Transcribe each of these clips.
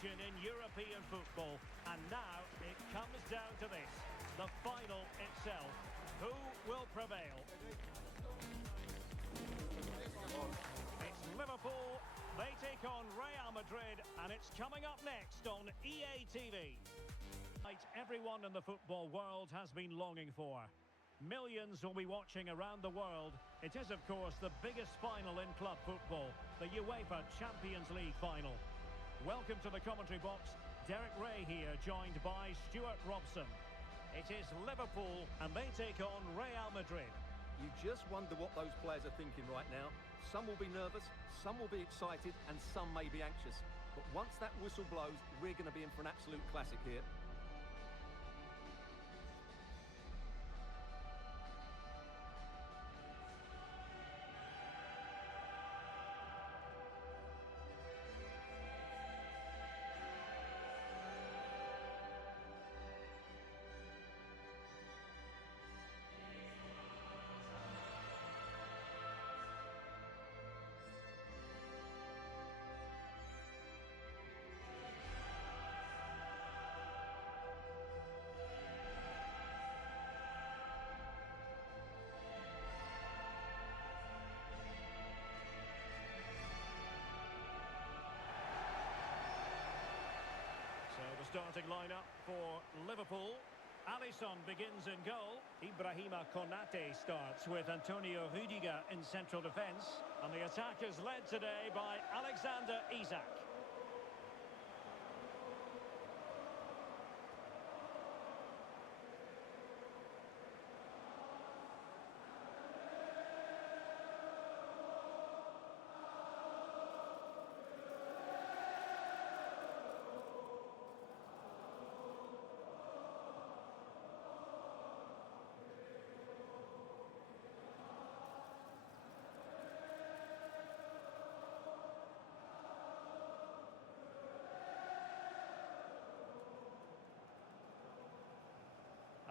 competition in European football. And now it comes down to this, the final itself. Who will prevail? It's Liverpool, they take on Real Madrid, and it's coming up next on EA TV. Everyone in the football world has been longing for. Millions will be watching around the world. It is, of course, the biggest final in club football, the UEFA Champions League final. Welcome to the commentary box. Derek Ray here, joined by Stuart Robson. It is Liverpool, and they take on Real Madrid. You just wonder what those players are thinking right now. Some will be nervous, some will be excited, and some may be anxious. But once that whistle blows, we're going to be in for an absolute classic here. Starting lineup for Liverpool. Alisson begins in goal. Ibrahima Konate starts with Antonio Rudiger in central defence. And the attack is led today by Alexander Isak.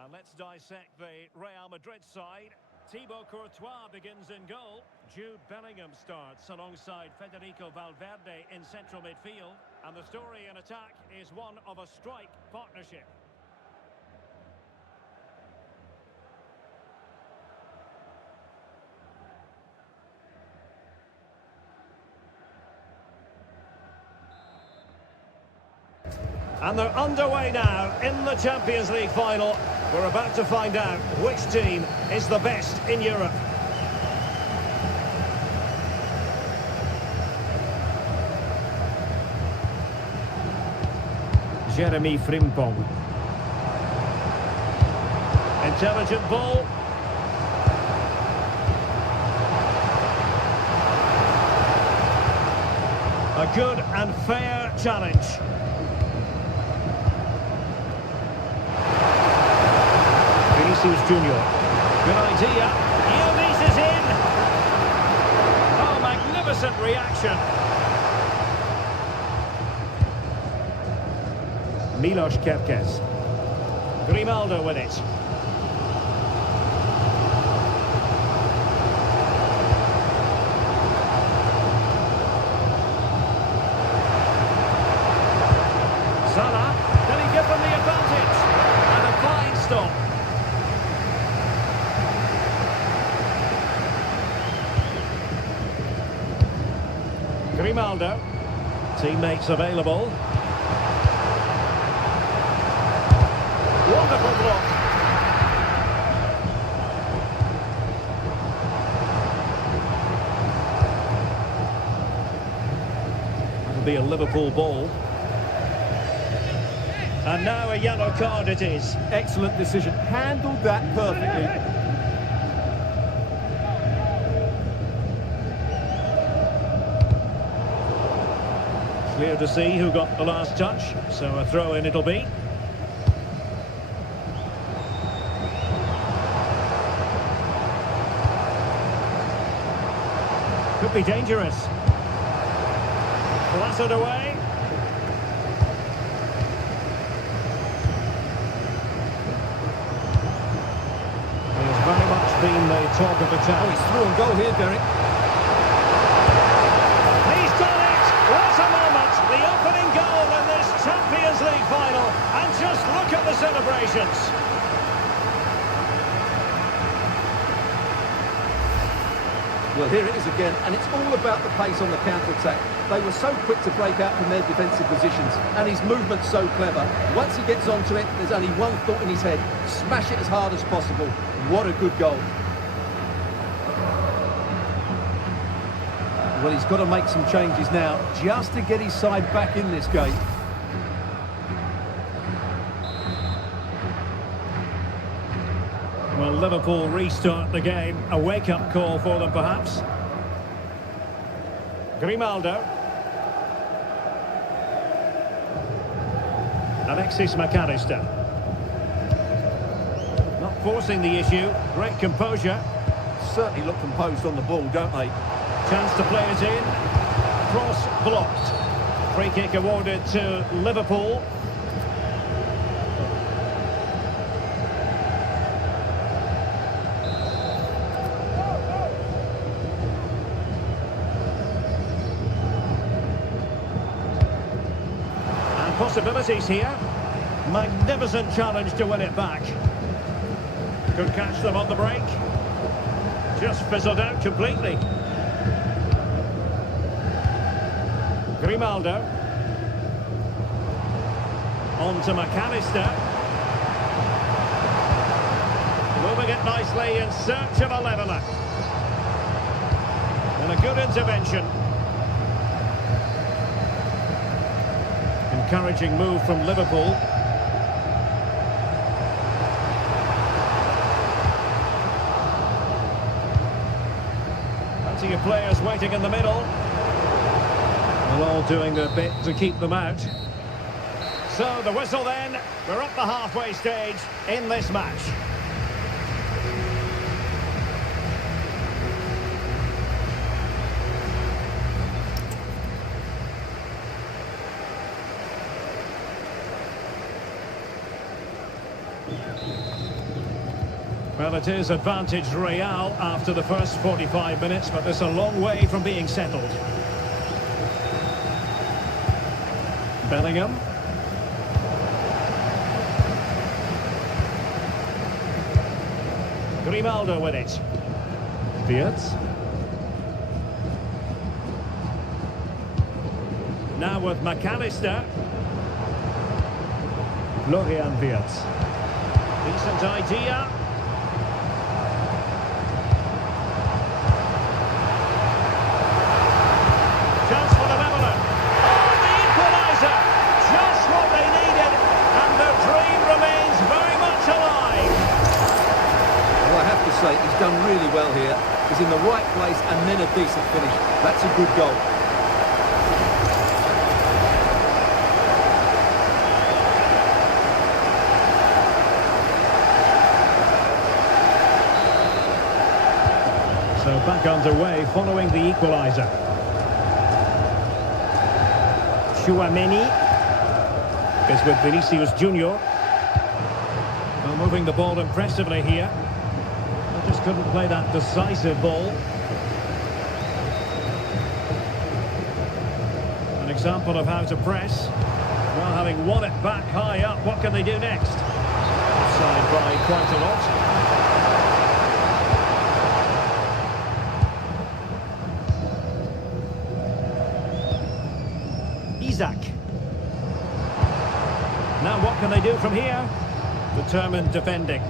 And let's dissect the Real Madrid side. Thibaut Courtois begins in goal. Jude Bellingham starts alongside Federico Valverde in central midfield. And the story in attack is one of a strike partnership. And they're underway now in the Champions League final. We're about to find out which team is the best in Europe. Jeremy Frimpong. Intelligent ball. A good and fair challenge. Vinicius Junior. Good idea. Elvis is in. Oh, magnificent reaction. Milos Kerkez. Grimaldo with it. Salah. Can he give them the advantage? And a fine stop. Grimaldo, teammates available. Wonderful block. It'll be a Liverpool ball. And now a yellow card it is. Excellent decision. Handled that perfectly. Clear to see who got the last touch, so a throw-in it'll be. Could be dangerous. Blasted away. He's very much been the talk of the town. Oh, he's through and goal here, Derek. He's done it! What a moment! The opening goal in this the celebrations. Well, here it is again, and it's all about the pace on the counter-attack. They were so quick to break out from their defensive positions, and his movement's so clever. Once he gets onto it, there's only one thought in his head: smash it as hard as possible. What a good goal. Well, he's got to make some changes now, just to get his side back in this game. Well, Liverpool restart the game. A wake-up call for them, perhaps. Grimaldo. Alexis McAllister. Not forcing the issue. Great composure. Certainly look composed on the ball, don't they? Chance to play it in. Cross blocked. Free kick awarded to Liverpool. Possibilities here. Magnificent challenge to win it back. Could catch them on the break. Just fizzled out completely. Grimaldo. On to McAllister. Moving it nicely in search of a leveller. And a good intervention. Encouraging move from Liverpool. Plenty of players waiting in the middle. They're all doing their bit to keep them out. So the whistle then. We're up the halfway stage in this match. Well, it is advantage Real after the first 45 minutes, but it's a long way from being settled. Bellingham. Grimaldo with it. Wirtz. Now with McAllister. Florian Wirtz. Decent idea. He's done really well here. He's in the right place and then a decent finish. That's a good goal. So back underway following the equaliser. Tchouaméni is with Vinicius Junior. Well, moving the ball impressively here. Just couldn't play that decisive ball. An example of how to press. Well, having won it back high up, what can they do next? Offside by quite a lot. Isaac. Now what can they do from here? Determined defending.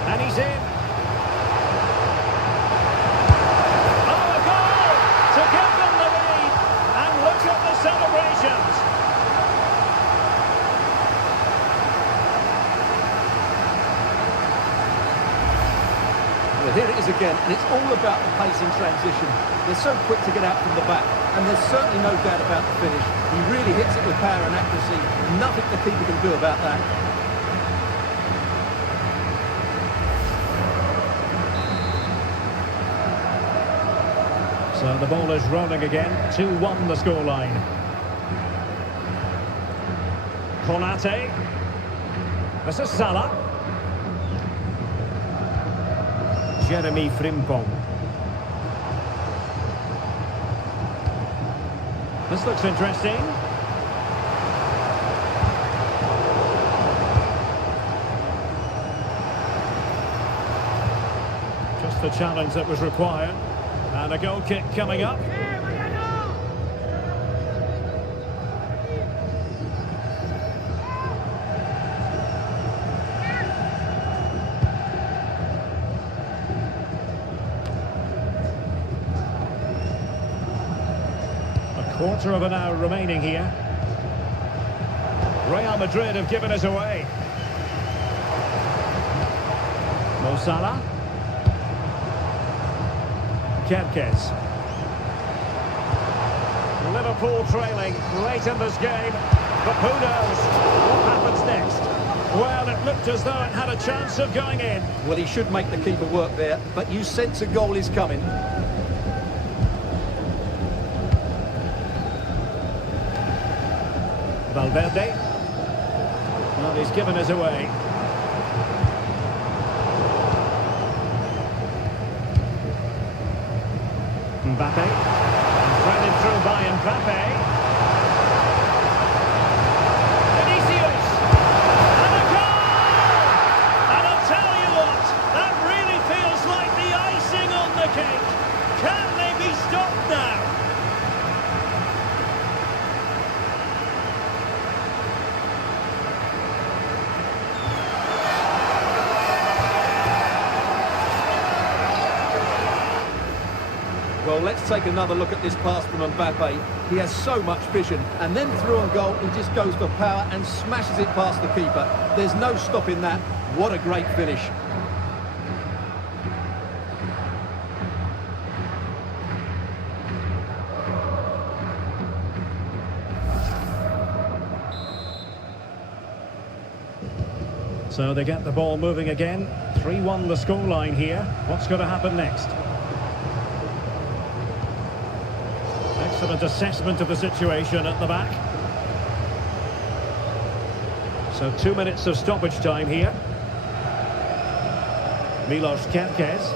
And he's in. Oh, a goal to give them the lead. And look at the celebrations. Well, here it is again, and it's all about the pace in transition. They're so quick to get out from the back, and there's certainly no doubt about the finish. He really hits it with power and accuracy. Nothing the keeper can do about that. So the ball is rolling again. 2-1 the scoreline. Konate. This is Salah. Jeremy Frimpong. This looks interesting. the challenge that was required. And a goal kick coming up. A quarter of an hour remaining here. Real Madrid have given us away. Mo Salah. Kerkez. Liverpool trailing late in this game, but who knows what happens next? Well, it looked as though it had a chance of going in. Well, he should make the keeper work there, but you sense a goal is coming. Valverde. Well, he's given us away. Mbappe, threaded through by Mbappe. Vinicius, and a goal! And I'll tell you what, that really feels like the icing on the cake. Can they be stopped now? Well, let's take another look at this pass from Mbappe. He has so much vision, and then through on goal, he just goes for power and smashes it past the keeper. There's no stopping that. What a great finish. So they get the ball moving again. 3-1 the scoreline here. What's going to happen next? Excellent assessment of the situation at the back. So 2 minutes of stoppage time here. Milos Kerkez.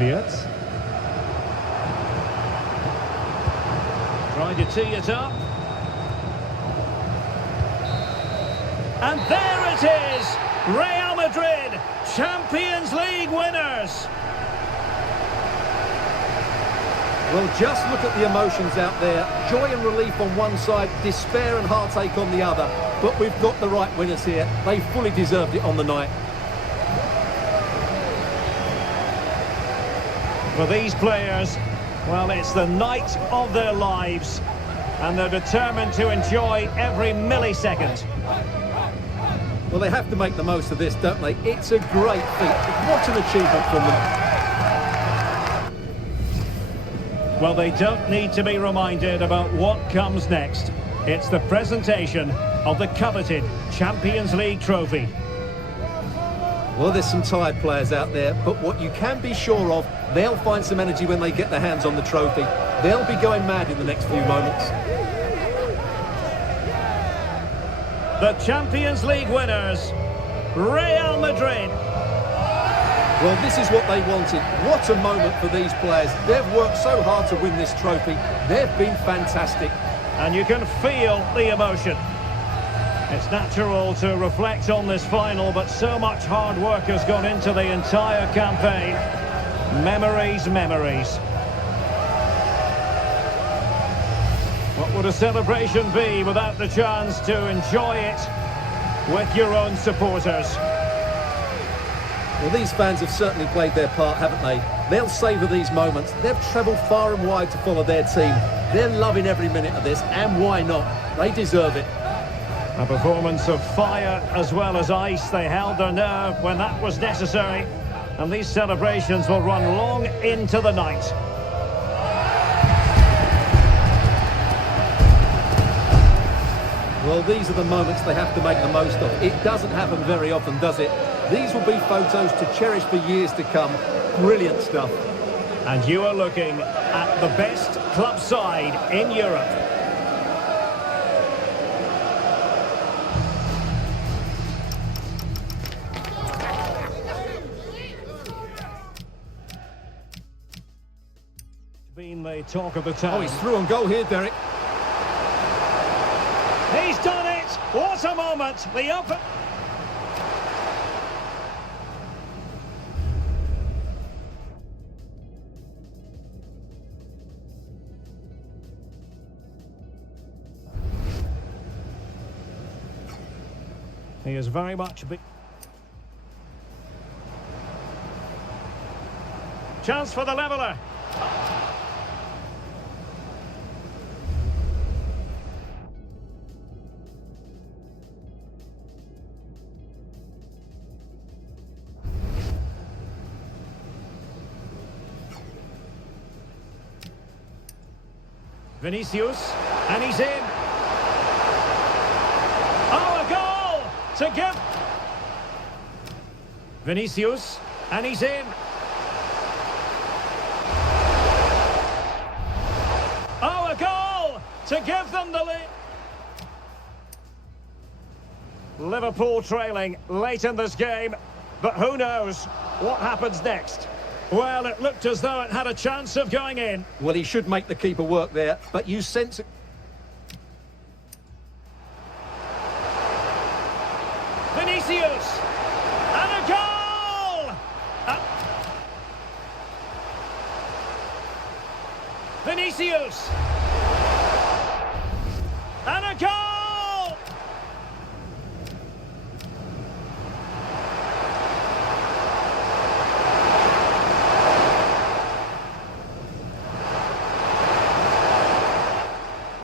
Wirtz. Trying to tee it up. And there it is! Real Madrid, Champions League winners! Well, just look at the emotions out there. Joy and relief on one side, despair and heartache on the other. But we've got the right winners here. They fully deserved it on the night. For these players, well, it's the night of their lives. And they're determined to enjoy every millisecond. Well, they have to make the most of this, don't they? It's a great feat. What an achievement from them. Well, they don't need to be reminded about what comes next. It's the presentation of the coveted Champions League trophy. Well, there's some tired players out there, but what you can be sure of, they'll find some energy when they get their hands on the trophy. They'll be going mad in the next few moments. The Champions League winners, Real Madrid. Well, this is what they wanted. What a moment for these players. They've worked so hard to win this trophy. They've been fantastic. And you can feel the emotion. It's natural to reflect on this final, but so much hard work has gone into the entire campaign. Memories, memories. What would a celebration be without the chance to enjoy it with your own supporters? Well, these fans have certainly played their part, haven't they? They'll savour these moments. They've travelled far and wide to follow their team. They're loving every minute of this, and why not? They deserve it. A performance of fire as well as ice. They held their nerve when that was necessary. And these celebrations will run long into the night. Well, these are the moments they have to make the most of. It doesn't happen very often, does it? These will be photos to cherish for years to come. Brilliant stuff. And you are looking at the best club side in Europe. Been the talk of the town. Oh, he's through on goal here, Derek. He's done it! What a moment! The open... He is very much... Chance for the leveller. Vinicius, and he's in. Oh, a goal to give. Vinicius, and he's in. Oh, a goal to give them the lead. Liverpool trailing late in this game, but who knows what happens next. Well, it looked as though it had a chance of going in. Well, he should make the keeper work there, but you sense... Vinicius! And a goal! Vinicius!